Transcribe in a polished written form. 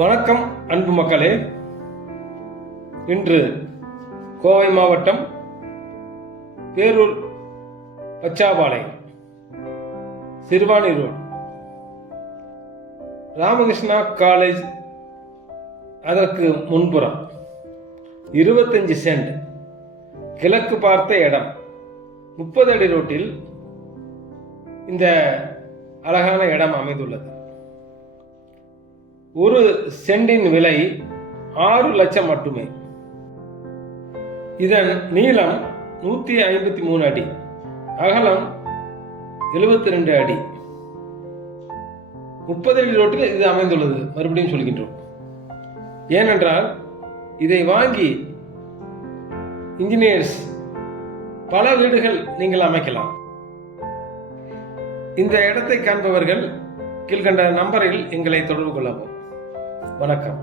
வணக்கம் அன்பு மக்களே. இன்று கோவை மாவட்டம் பேரூர் பச்சாபாளையம் சிறுவாணி ரோடு ராமகிருஷ்ணா காலேஜ் அதற்கு முன்புறம் 25 சென்ட் கிழக்கு பார்த்த இடம் 30 அடி ரோட்டில் இந்த அழகான இடம் அமைந்துள்ளது. ஒரு சென்டின் விலை 6 லட்சம் மட்டுமே. இதன் நீளம் 153 அடி, அகலம் 72 அடி. 30 அடி ரோட்டில் இது அமைந்துள்ளது. மறுபடியும் சொல்கின்றோம். ஏனென்றால் இதை வாங்கி இன்ஜினியர்ஸ் பல வீடுகள் நீங்கள் அமைக்கலாம். இந்த இடத்தை காண்பவர்கள் கீழ்கண்ட நம்பரில் எங்களை தொடர்பு கொள்ளவும். வணக்கம்.